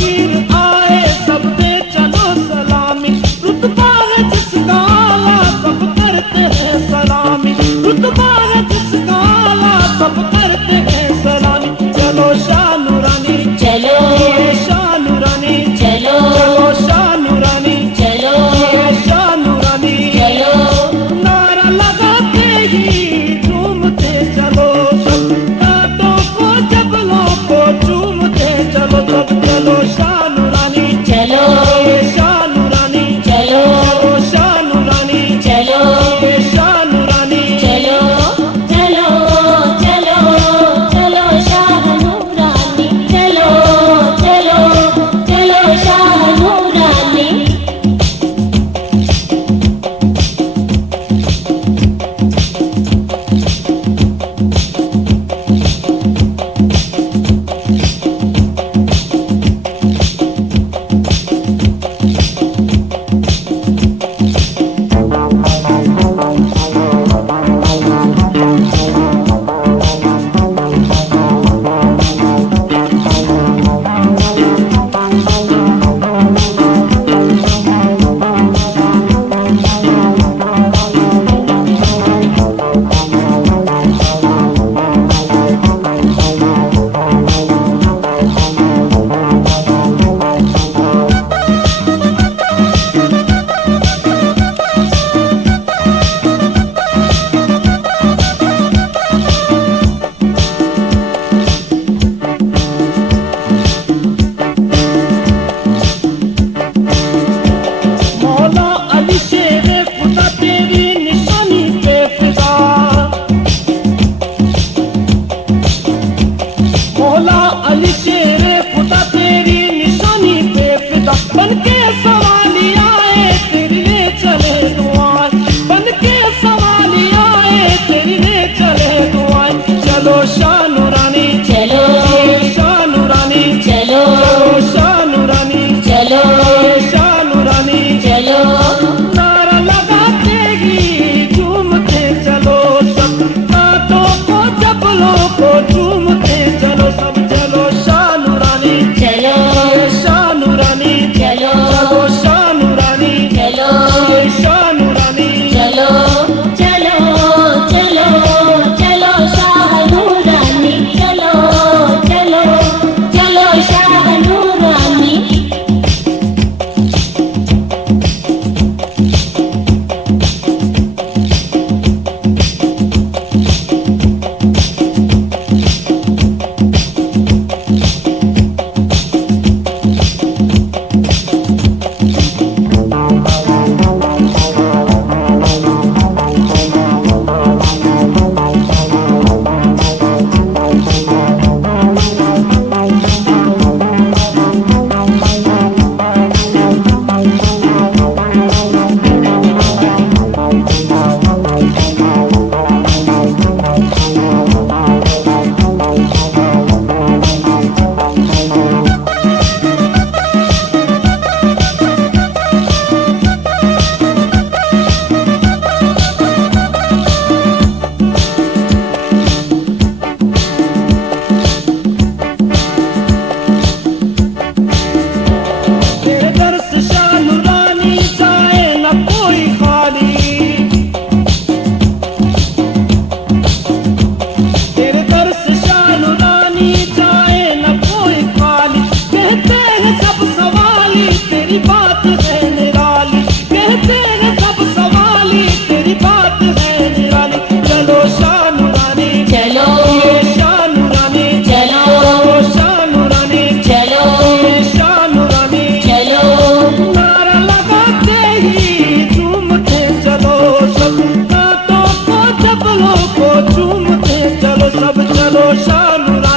फकीर आए सब दे चलो सलामी, रुतबा है जिसका आला सब करते हैं सलामी, रुतबा है जिसका आला सब करते हैं सलामी। चलो शाह नूरानी चलो, शाह नूरानी चलो, चलो शाह नूरानी चलो, शाह नूरानी चलो, नारा लगाते ही झूमते चलो सब, कांटों को जबलों को झूमते चलो सब। चलो शाह नूरानी चलो, शाह नूरानी चलो, शाह नूरानी चलो, शाह नूरानी चलो, चलो, चलो, चलो शाह नूरानी, चलो, चलो, चलो शाह नूरानी। मौला अली शेरे खुदा तेरी निशानी पे फिदा, मौला अली शेरे खुदा तेरी निशानी पे फिदा, बनके सवाली आए तेरी ले चले दुआएं, बनके सवाली आए तेरी ले चले दुआएं। चलो शाह नूरानी चलो, शाह नूरानी चलो, शाह नूरानी चलो, शाह नूरानी चलो, नारा लगाते ही झूमते चलो सब, कांटों को जबलों को झूमते चलो सब। चलो शाह नूरानी चलो, शाह नूरानी चलो, चलो शाह नूरानी चलो, शाह नूरानी चलो, चलो, चलो, चलो शाह नूरानी, चलो, चलो, चलो शाह नूरानी। तेरे दर से शाह नूरानी जाए न कोई खाली, तेरे दर से शाह नूरानी जाए न कोई खाली, कहते हैं सब सवाली तेरी बात है निराली, कहते हैं सब सवाली तेरी बात है निराली। चलो शाह नूरानी चलो, शाह नूरानी चलो, शाह नूरानी चलो, शाह नूरानी चलो, नारा लगाते ही झूमते चलो सब, कांटों को जबलों को झूमते चलो सब। चलो शाह नूरानी